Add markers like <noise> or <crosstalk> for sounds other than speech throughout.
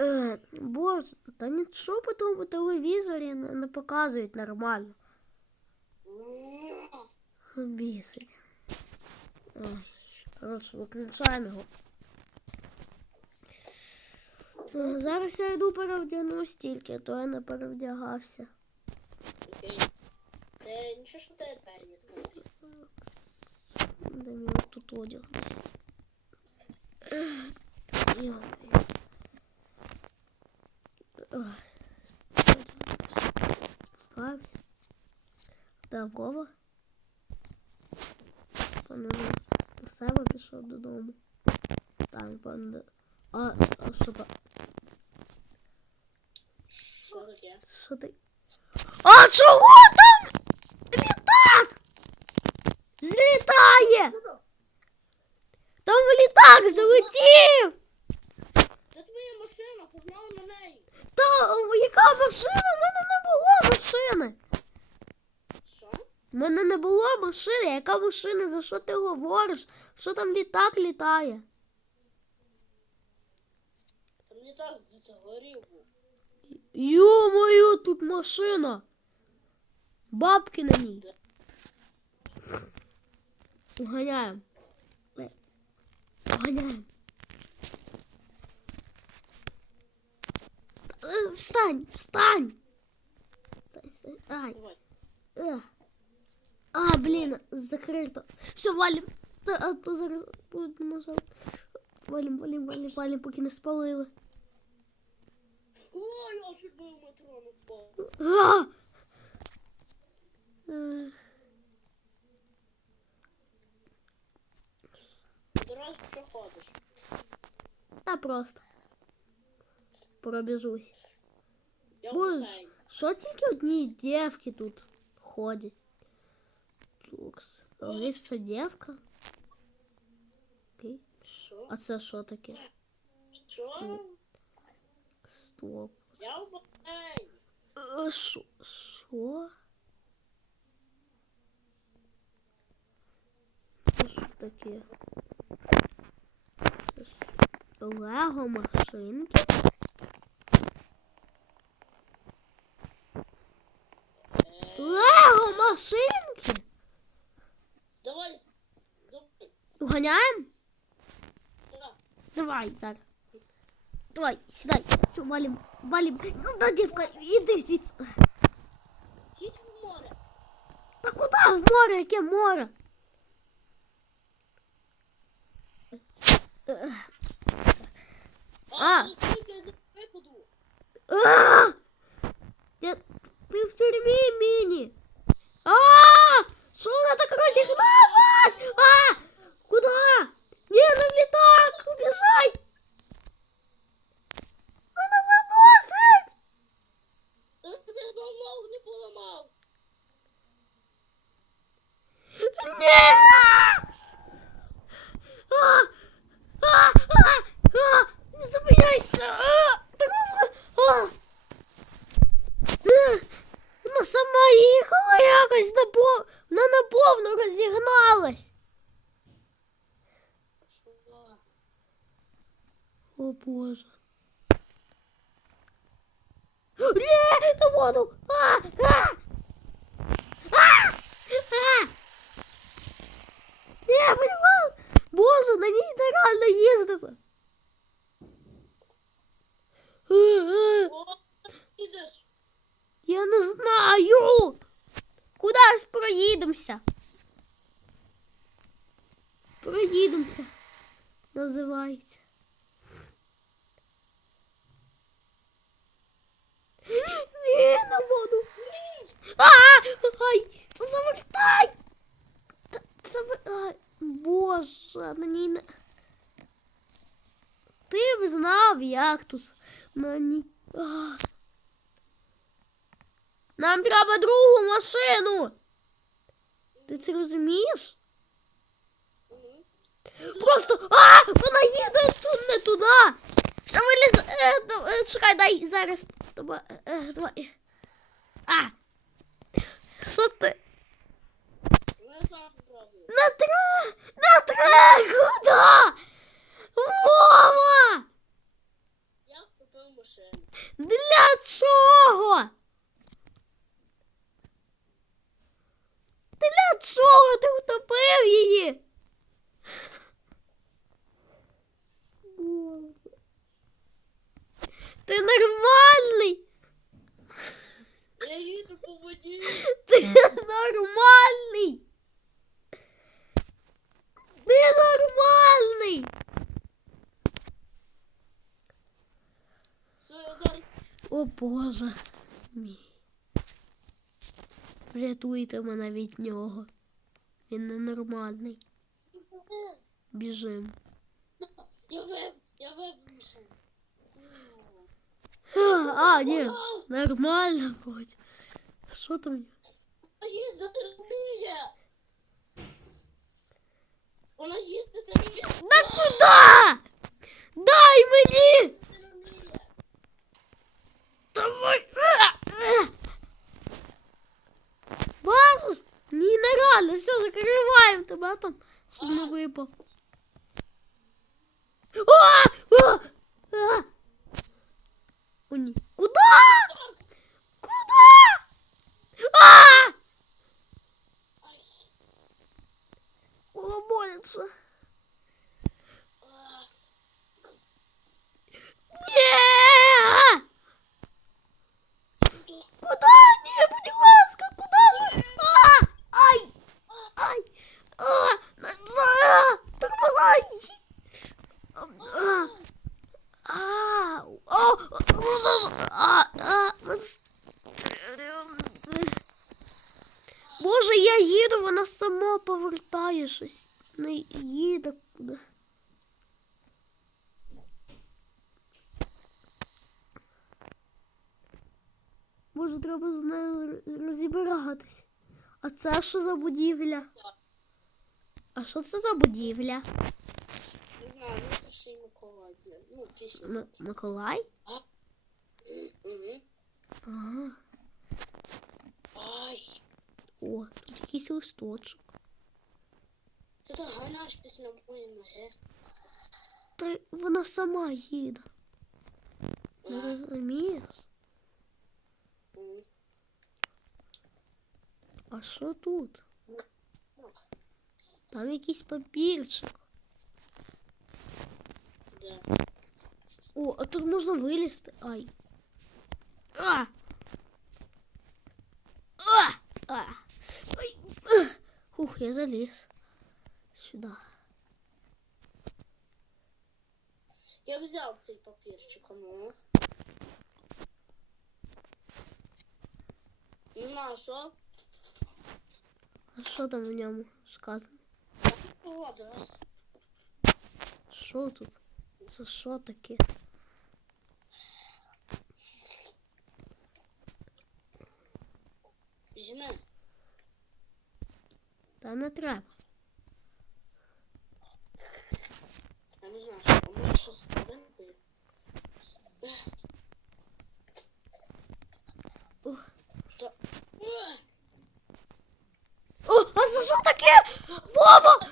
Е, боже, та нічого по тому телевізорі не, показують нормально. Бісить. Коротше, виключаємо його. Е, Зараз я йду перевдягнусь тільки, а то я не перевдягався. Окей. Ти нічого, що ти двері відкрити. Де мій тут одяг? Спускаємося. Здорово. Пане до себе пішов додому. Там, пане. А, а що по... Що таке? Що ти? А чого там? Літак! Злітає! Там літак залетів! Це твоя машина, погнали на неї. Та о, яка машина? У мене не було машини. Що? У мене не було машини. Яка машина? За що ти говориш? Що там літак літає? Там літак загорів був. Йо-моє, тут машина. Бабки на ній. Уганяємо. Уганяємо. Е, Встань, встань. Встань, встань. Ай. Давай. Е. А, блін, закрито. Все, валим. Та, А то зараз буде нажав. Валим, валим, валим, валим, поки не спалили. Ой, я чуть би в метро не впав. А! Е, Ти раз що ходиш? Та просто. Пробіжусь. Я в Боже, басейн. що тільки одні дівки тут ходять? Лиса дівка. Що? А це що таке? Що? Стоп. Я в басейн. Е, Що? Що? Це що таке? Це ж Лего машинки? Лего машинки? Давай. Давай. Уганяємо? Да. Давай, зараз. Давай, сідай. Все, валим, валим. Ну да, дівка, іди звідси. Їдь в море. Та куди в море? Яке море? Проїдемося. Називається. Ні, на воду. Ай! Завертай! Та- Боже, на ній не... Ти б знав, як тут на ній. Нам треба другу машину. Ти це розумієш? Просто а! Вона їде тут не туди. Що виліз? Е, е, чекай, дай зараз. Давай. Е, давай. А! Що ти? На тре! На тре! Куда? Вова! Я вступив в машину. Для чого? Для чого ти втопив її? Боже. Ти нормальний? Я їду по воді. Ти нормальний? Ти нормальний? Все, я зараз. Мій. Врятуйте мене від нього. Він ненормальний. Біжим. Я. А, а, ні, нормально будь. Що там? Вона їздити не вміє. Вона їздити не вміє. Да куди? Дай мені! Їздити не вміє. Давай! А, а. Бачиш? Ні, нереально, все, закриваємо тебе а там, щоб не випав. А! А! А! О, ні. Куда? Куда? А! Ай. О, болится. А, Ні! Куда? Ні, будь ласка, куда ви? А! Ай! Ай! А! А! Тормозай! А! А! Боже, я їду, вона сама повертає щось. Не їде куди. Може, треба з нею розібратись. А це що за будівля? А що це за будівля? Не знаю, ну це ще й Миколай. Ну. Миколай? Мгм. Ага. Ай. О, тут якийсь листочок. Ти так ганяєш після моєї ноги. Та вона сама їде. Не А. розумієш? Мгм. А що тут? Так, Там якийсь папірчик. де? О, а тут можна вилізти. Ай. А! А! А! Ой. Ух. Я заліз. Сюди. Я взяв цей папірчик, а ну. На що? А що там в ньому сказано? Що тут? Це що таке? Візьми. Та не треба. Я не знаю, що, а може щось? Ух. Та... Е, О, а за що таке? Вова!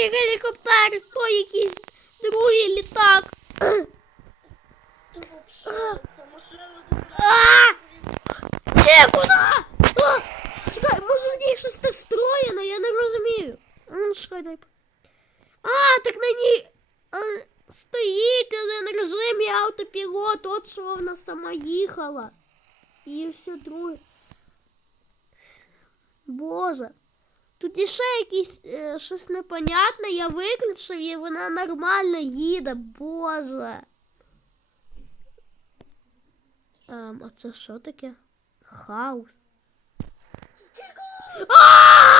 Там іще є гелікоптер, то якийсь другий літак. ти вообще, це машина тут А! Ні, куди? А! Чекай, може в ній щось так встроєно, я не розумію. А Ну, чекай, дай. А, так на ній а, стоїть один режимі автопілот, от що вона сама їхала. І все друге. Боже. Тут іще якісь е, щось непонятне, я виключив і вона нормально їде, боже. Ем, а це що таке? Хаус. А!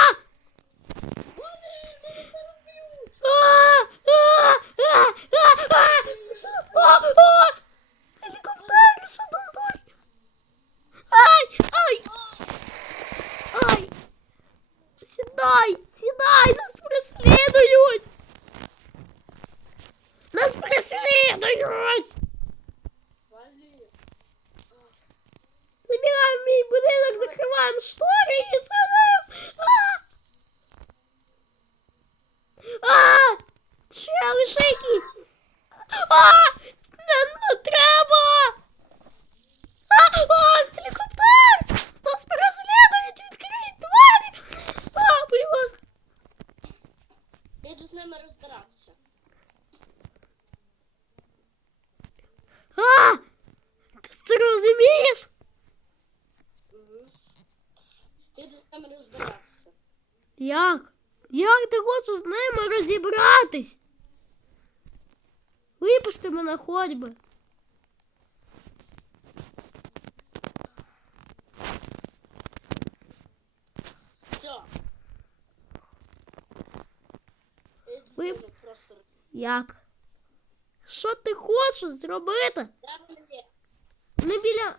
сідай! Сідай! Нас преслідують! Нас преслідують! Вали. Забираємо мій будинок, закриваємо штори і садимо! А! А! Ще лише якісь! А! Не, не треба! А! А! Гелікоптер! Нас переслідують! Відкрий двері! А! Будь ласка! Я йду з ними розбиратися. А! Ти це розумієш? Угу. Я йду з ними розбиратися. Як? Як ти хочеш з ними розібратись? Випусти мене хоч би. Все. Ви- Як? Що ти хочеш зробити? Не біля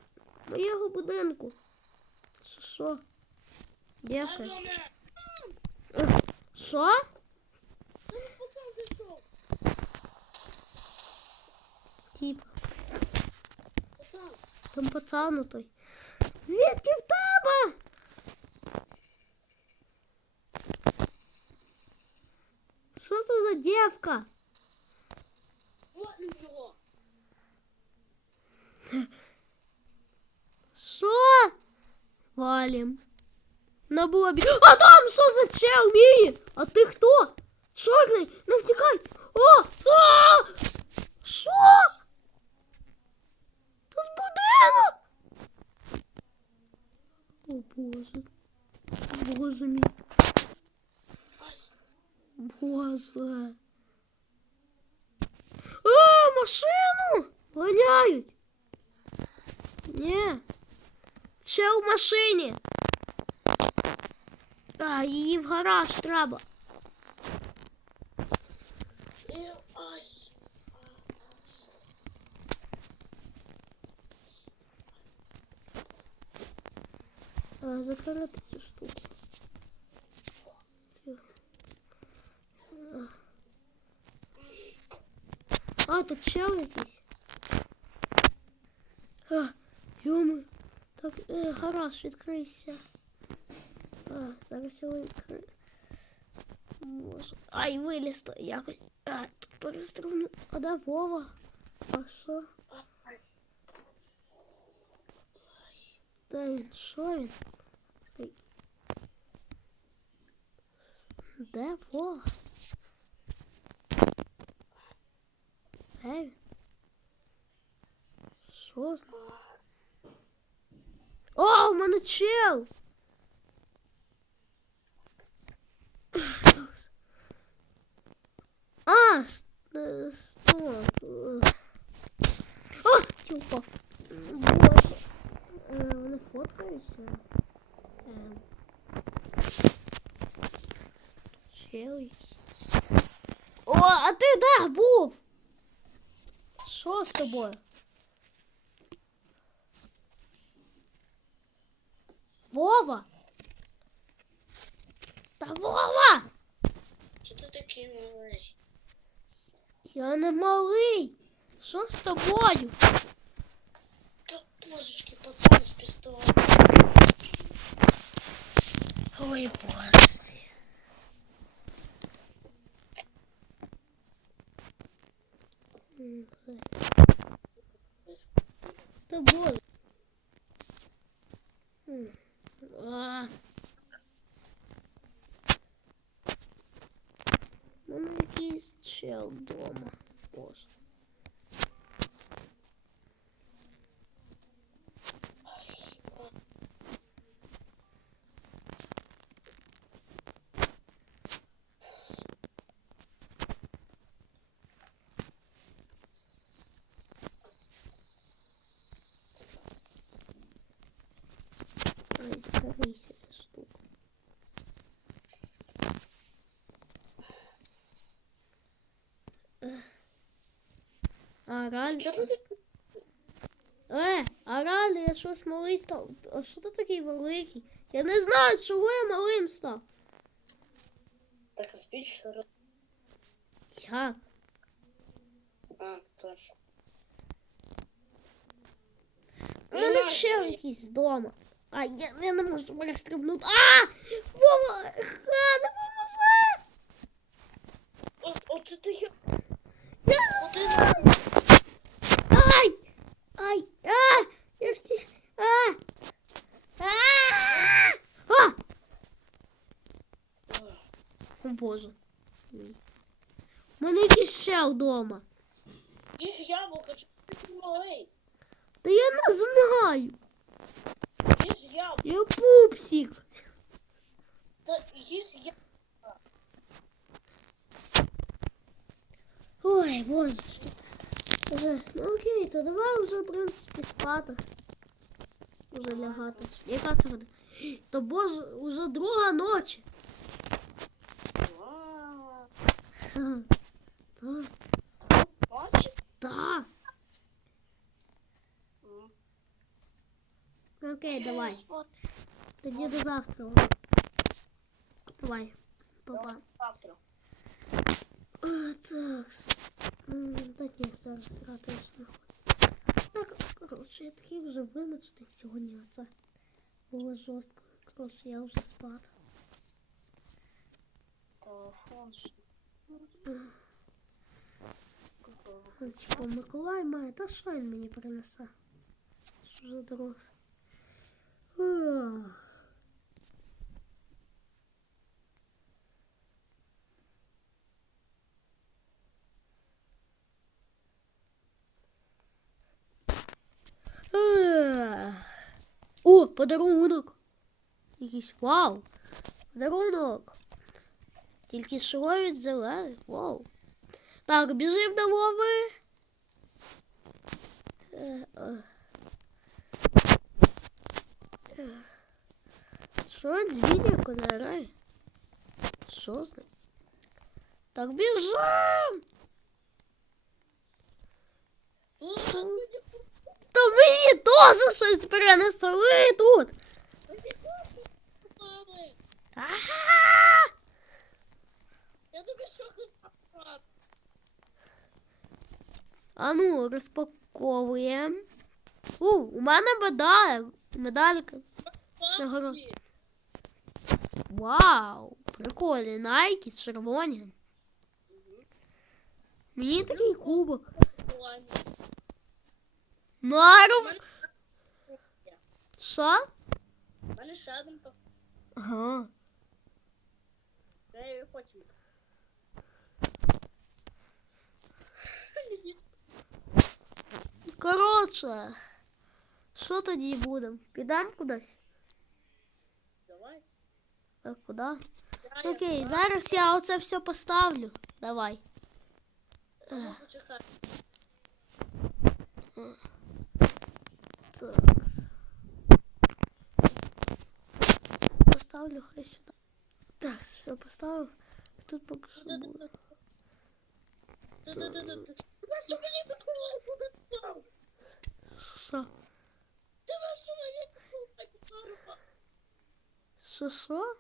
моєго будинку. Що? Що? Що? Та ну пацан зайшов. Тіп, Пацан. там пацану той. Звідки в тебе? Що це за дівка? Вот він його. Що? Валім. На бобі. А там що за чел мій? А ти хто? Чорний, не втікай. О, що? Що? Тут будинок. О боже. Боже мій. Боже. Е, машину! Гоняють. Ні. Ще в машині. А, її в гараж треба. І... Ай. А, закрити цю штуку. А, тут чел якийсь. А, йому. Так, е, гараж, відкрийся. А, зараз його відкрию. Боже. Ай, виліз то якось. А, тут перестрunu. А де Вова? А що? Ай. Де він? Що він? Ей. Де Вова? Де він? Що? з ним? О, у мене чел! Упав. Боже. Вони фоткаються. Е, Чели. О, а ти де був? Що з тобою? Вова? Та Вова! Що ти такий малий? Я не малий. Що з тобою? Пістолетом. Ой, боже. М, це- Та боже. М, а. У мене якийсь чел вдома. Боже. Ай, закрийся ця штука. Ех. А реально. Що такий? Е, а реально я щось малий став. А що ти такий великий? Я не знаю, чого я малим став. Так спіч роз... Як? А, точно. У мене ще якийсь вдома. А, я, я не можу перестрибнути. А! Вова! Ха, не поможе! От, от це я. Я От це знаю! Ай! А! Я ж ті... А! А! А! О, Боже. У мене ще вдома. Їж яблуко, ти малий? Та я не знаю. Їж яблуко. Я пупсик. Та їж яблуко. Ой, боже. Це жесть. Ну окей, то давай вже, в принципі, спати. Уже лягати. Яка це година? То боже, уже друга ночі. Вау. Ха. Та, Бачиш? та. М. Окей, давай. Спати. Тоді до завтра. Давай. Папа. Завтра. А, так. Так ні, зараз я точно. Так, коротше, я такий вже вимочений сьогодні. Оце було жорстко. Коротше, я вже спати. Телефон. Типа Миколай має, та що він мені принесе? Що за дорос? подарунок! Якийсь вау! Подарунок! Тільки що від зелений. Вау! Так, біжим до Вови. Е, е. Е. Що він змінює кольори? Що з ним? Так біжим! Теж щось перенесли тут. Я тобі що хочу А ну, розпаковуємо. У, у мене медаль. Медалька. Вау! Прикольні, найки червоні. Мені такий кубок. Нару. Що? У мене ще один пак. Ага. Я її хочу. Коротше. Що тоді будемо? Підемо кудись? Давай. А куди? Я- Окей, зараз я оце все поставлю. Давай. Ну, почекай. Так. поставлю хай сюда. Так, все, поставил. Тут поки що буде. Що? Що, що?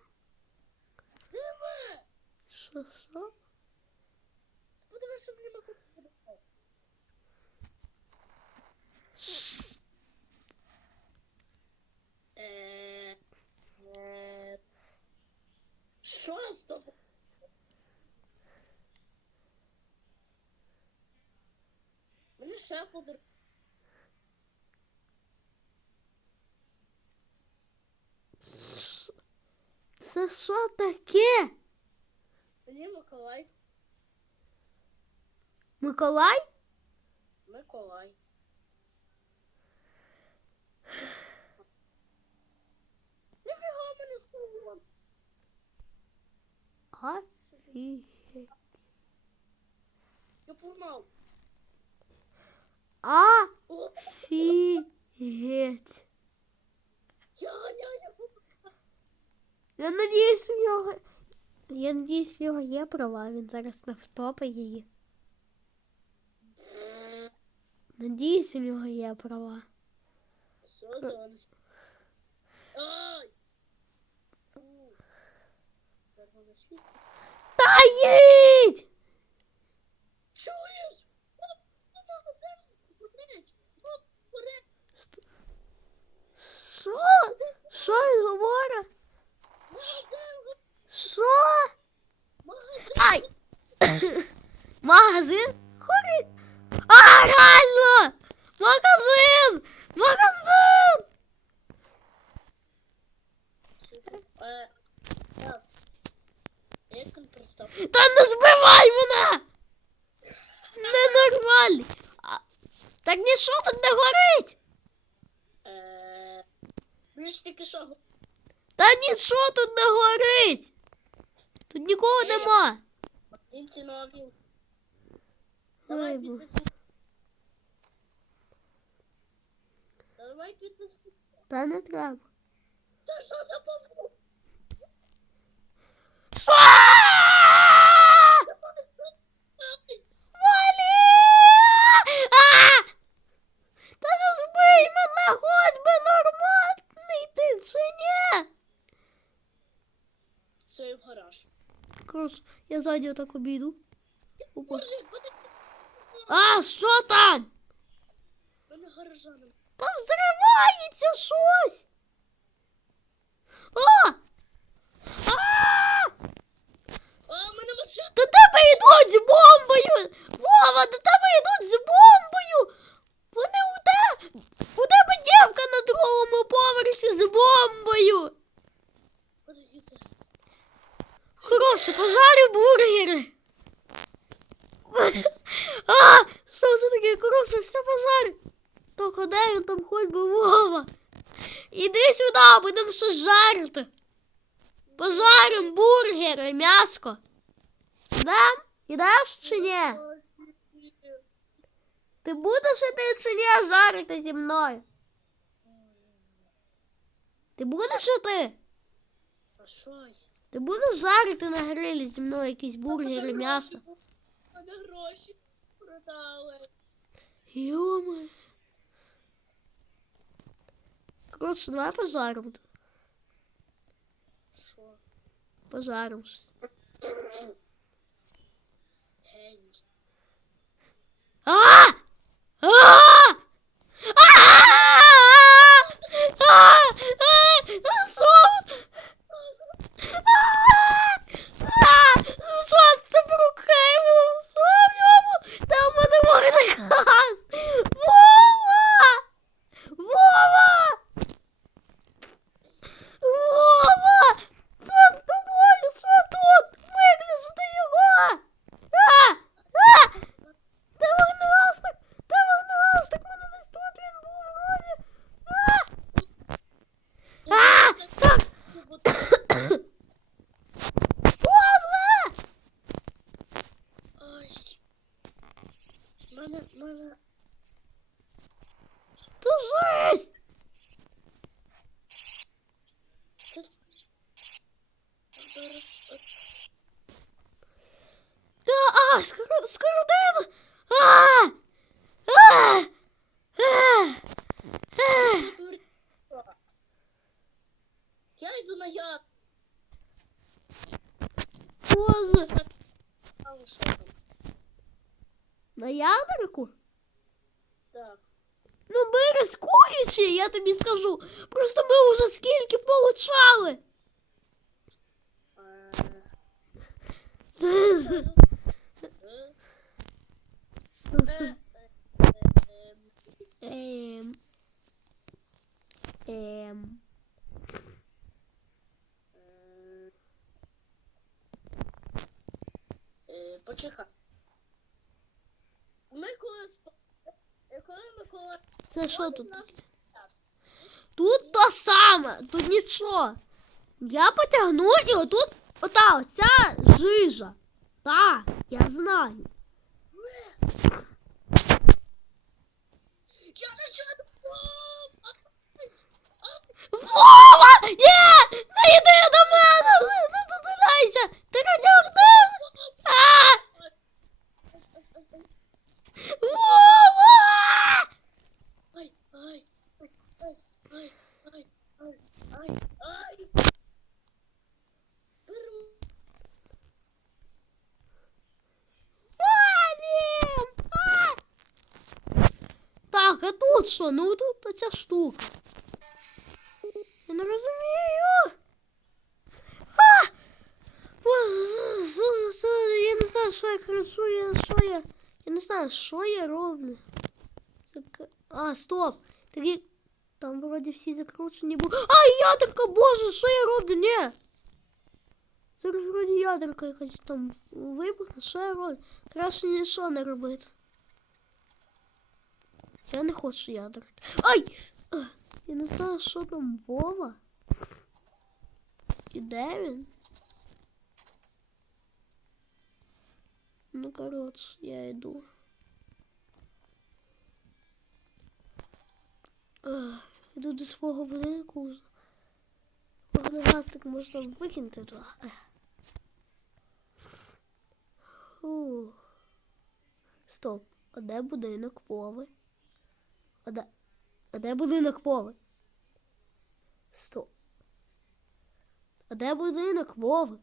Що, що? Е... Що з тобою? Мені ще подарував. Це що таке? Мені Миколай. Миколай? Миколай. Ніфіга мене знову. Офігеть. Я погнав. О, Офігеть. я ганяю. Я надіюсь, у нього. Я надіюсь, в нього є права, він зараз не втопить її. Надіюсь, у нього є права. Що за он? Ай! Червоне світло. Стоїть! Чуєш? О, магазин горить. О, горить. Що? Що він говорить? Що? Ай! <coughs> Магазин? Горить? А, реально! Магазин! Магазин! Е. Як він пристав? Та не збивай мене! Ненормальний! А, Так нічого тут не горить! Е, Він ж тільки що Та нічого тут не горить! Тут нікого нема! він нові. Давай підписуй. Давай підписуй. Та не треба. Та що за павук? Що? Валі! А! Та не збий мене, хоч би нормальний ти чи ні? Все, і в гараж. Коротше, я ззаді так обійду. Опа. А, що там? вони гаражами. Там взривається щось. А! А! А, у мене машина. До тебе йдуть з бомбою! Вова, до тебе йдуть з бомбою! Вони у тебе. У тебе дівка на другому поверсі з бомбою! Подивіться. Хороше, пожарю бургери. А, що це таке? Хороше, все пожарю. Тільки де він там хоч би Вова? Іди сюди, будемо щось жарити. Пожарим м'яско. Ідем? Ідеш чи ні? Ти будеш іти чи ні жарити зі мною? Ти будеш іти? Ти будеш жарити на грилі зі мною якісь бургери, м'ясо? Мене гроші продали. Йома. Коротше, давай пожаримо. Що? Пожаримо щось. Ем. е, е, Почекай. Ми коли е, коли ми коли Це що тут? Тут то саме, тут нічого. Я потягну і отут ота оця жижа. Так, я знаю. Вова! Ні! Не йди до мене! Не дозволяйся! Ти радіок не! Ну! Вова! Так, а тут що? Ну тут оця штука. Я не розумію. А! Боже, з- з- з- Я не знаю, що я кричу, я що я. Я не знаю, що я роблю. Зак- А, стоп! Такі... Там вроді всі закручені були. А, ядерка, боже, що я роблю? Ні! Зараз вроді ядерка якась там вибухне, що я роблю? Краще нічого не робити. Я не хочу ядерки. Ай! Я не знаю, що там Вова. І де він? Ну, коротше, я йду. Йду до свого будинку. Вогнегасник можна викинути туди. Фу. Стоп. А де будинок Вови? А де? А де будинок Вови? Стоп. А де будинок Вови?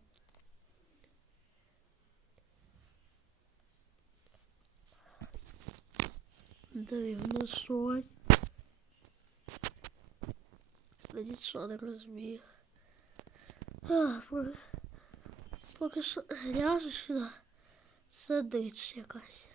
Дивно щось. Значить, що не розумію. Поки- що ляжу сюди. Це дич якась.